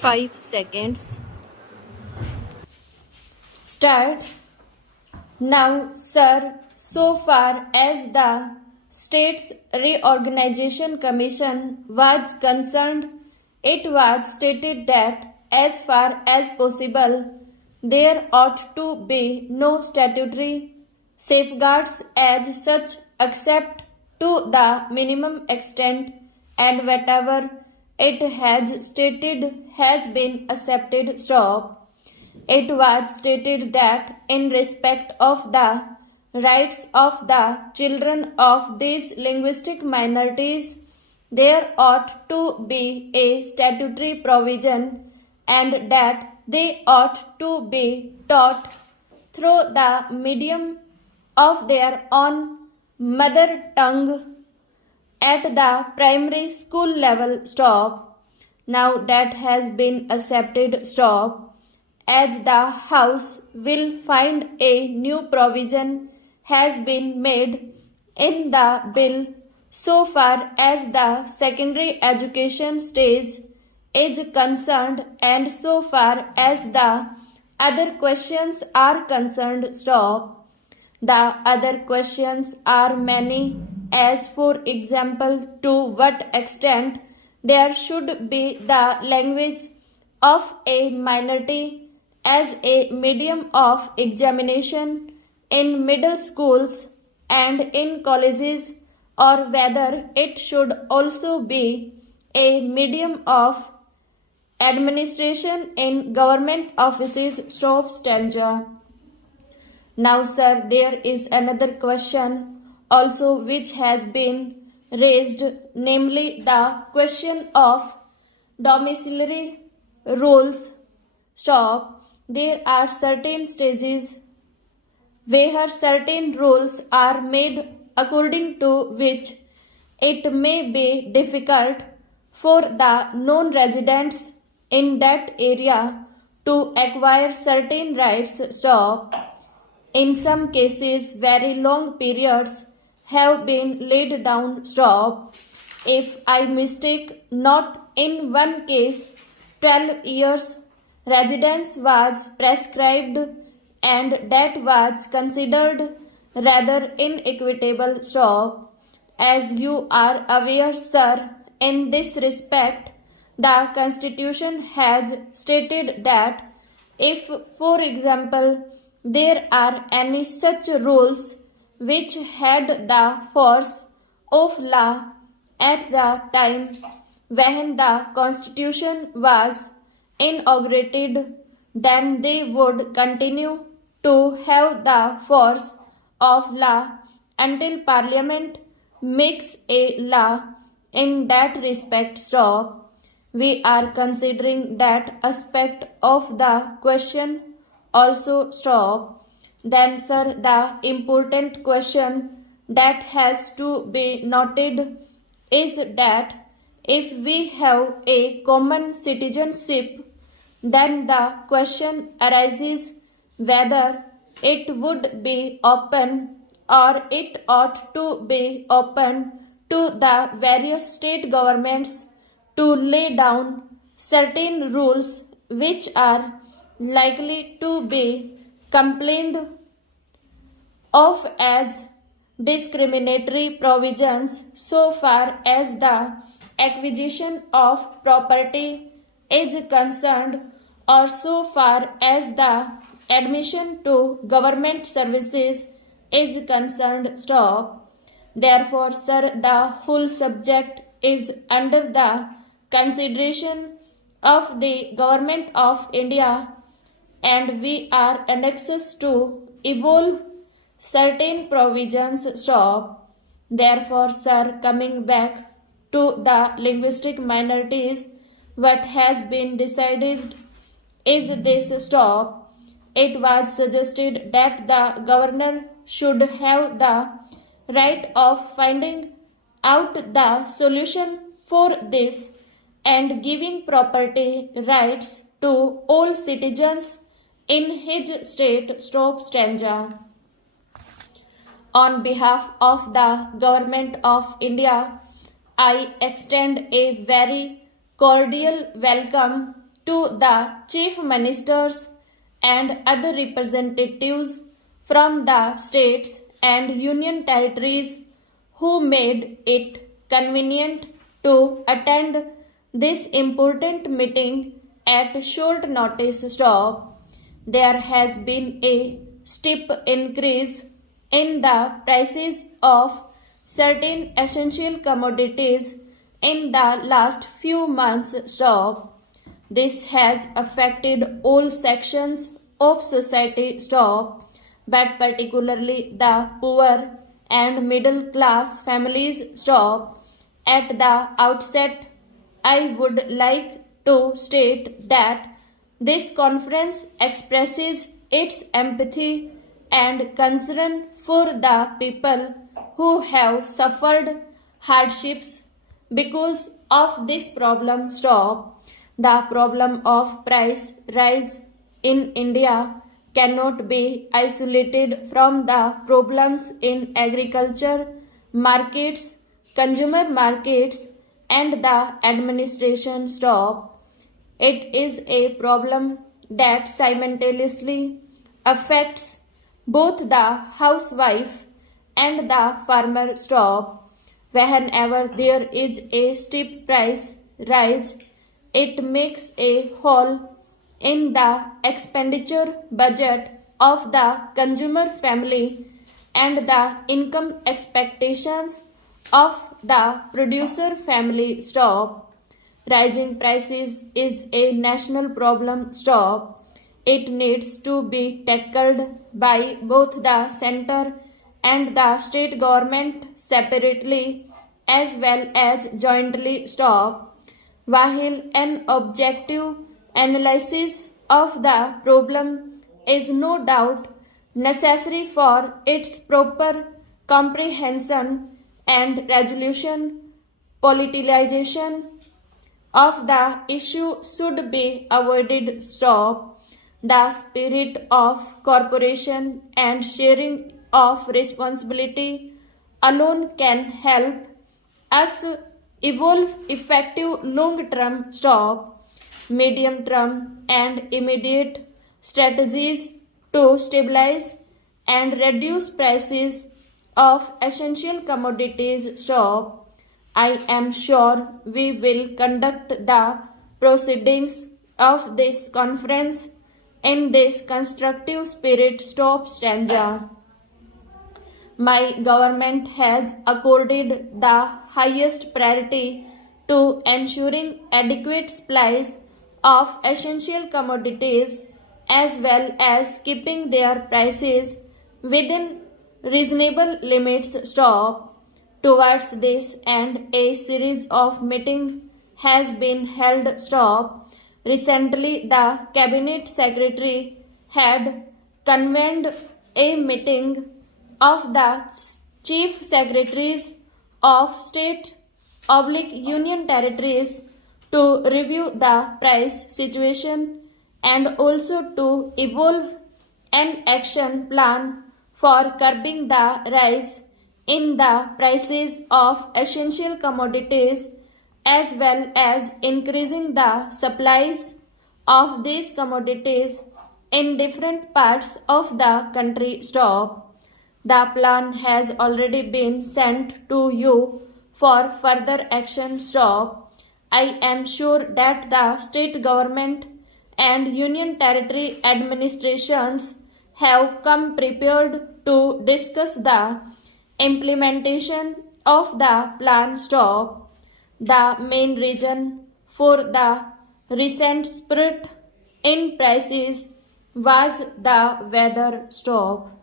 5 seconds. Start. Now, sir, so far as the States Reorganization Commission was concerned, it was stated that as far as possible, there ought to be no statutory safeguards as such except to the minimum extent, and whatever it has stated has been accepted. Stop. It was stated that in respect of the rights of the children of these linguistic minorities, there ought to be a statutory provision, and that they ought to be taught through the medium of their own mother tongue at the primary school level. Stop. Now that has been accepted. Stop. As the House will find a new provision has been made in the bill so far as the secondary education stage is concerned, and so far as the other questions are concerned. Stop. The other questions are many, as for example, to what extent there should be the language of a minority as a medium of examination in middle schools and in colleges, or whether it should also be a medium of administration in government offices. Stop. Stanza. Now, sir, there is another question also which has been raised, namely the question of domiciliary rules. Stop. There are certain stages where certain rules are made according to which it may be difficult for the non-residents in that area to acquire certain rights. Stop. In some cases, very long periods have been laid down. Stop. If I mistake not, in one case 12 years residence was prescribed, and that was considered rather inequitable. Stop. As you are aware, sir, in this respect, the Constitution has stated that if, for example, there are any such rules which had the force of law at the time when the Constitution was inaugurated, then they would continue to have the force of law until Parliament makes a law in that respect. Stop. We are considering that aspect of the question also. Stop. Then, sir, the important question that has to be noted is that if we have a common citizenship, then the question arises whether it would be open, or it ought to be open, to the various state governments to lay down certain rules which are likely to be complained of as discriminatory provisions so far as the acquisition of property is concerned, or so far as the admission to government services is concerned. Stop. Therefore, sir, the whole subject is under the consideration of the Government of India, and we are anxious to evolve certain provisions. Stop. Therefore, sir, coming back to the linguistic minorities, what has been decided is this. Stop. It was suggested that the governor should have the right of finding out the solution for this and giving property rights to all citizens in his state. Stop. Stanza. On behalf of the Government of India, I extend a very cordial welcome to the chief ministers and other representatives from the states and union territories who made it convenient to attend this important meeting at short notice. Stop. There has been a steep increase in the prices of certain essential commodities in the last few months. Stop. This has affected all sections of society. Stop. But particularly the poor and middle class families. Stop. At the outset, I would like to state that this conference expresses its empathy and concern for the people who have suffered hardships because of this problem. Stop. The problem of price rise in India cannot be isolated from the problems in agriculture, markets, consumer markets, and the administration. Stop. It is a problem that simultaneously affects both the housewife and the farmer. Stop. Whenever there is a steep price rise, it makes a hole in the expenditure budget of the consumer family and the income expectations of the producer family. Stop. Rising prices is a national problem. Stop. It needs to be tackled by both the center and the state government separately as well as jointly. Stop. While an objective analysis of the problem is no doubt necessary for its proper comprehension and resolution, politicization of the issue should be avoided. Stop. The spirit of cooperation and sharing of responsibility alone can help us evolve effective long-term. Stop. Medium-term and immediate strategies to stabilize and reduce prices of essential commodities. Stop. I am sure we will conduct the proceedings of this conference in this constructive spirit. Stop. Stanza. My government has accorded the highest priority to ensuring adequate supplies of essential commodities as well as keeping their prices within reasonable limits. Stop. Towards this and a series of meetings has been held. Stop. Recently, the Cabinet Secretary had convened a meeting of the Chief Secretaries of State / Union Territories to review the price situation and also to evolve an action plan for curbing the rise in the prices of essential commodities as well as increasing the supplies of these commodities in different parts of the country. Stop. The plan has already been sent to you for further action. Stop. I am sure that the state government and union territory administrations have come prepared to discuss the implementation of the plan. Stop. The main reason for the recent spurt in prices was the weather. Stop.